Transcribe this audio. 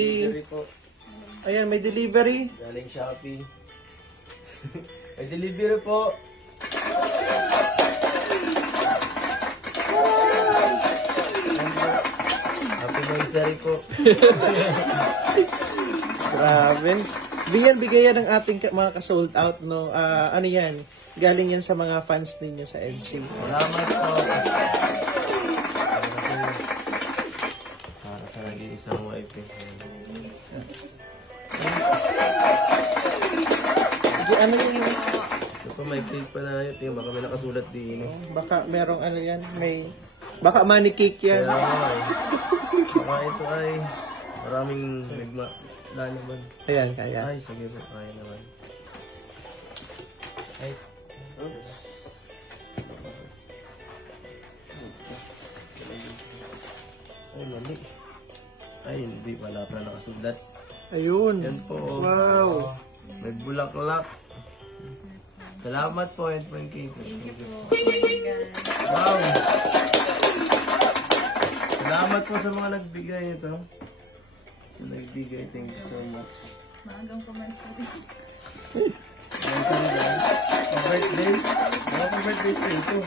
Delivery po. Ayan, may delivery. Galing Shopee. May delivery po. Happy Monster po. Grabe. Bigay yan ng ating mga ka-sold out, no? Ano yan? Galing yan sa mga fans ninyo sa EDC. Salamat po. Para sa nag-iisang wife. Ano yun? Ito pa may cake pa na yun. Baka may nakasulat din. Baka merong ano yan? Baka money cake yan. Baka ito ay maraming naman. Ayan, kaya. Ay, sige po. Kaya naman. Ay. Ay, mali. Ay, hindi. Wala pa nakasulat. Ayun. Yan po. Wow. May bulaklak. Salamat po, and thank you. Thank you po. Oh my God. Wow! Salamat po sa mga nagbigay nito. Sa nagbigay, thank you so much. Maagang kumansari. Ang birthday? Ang birthday sa ito.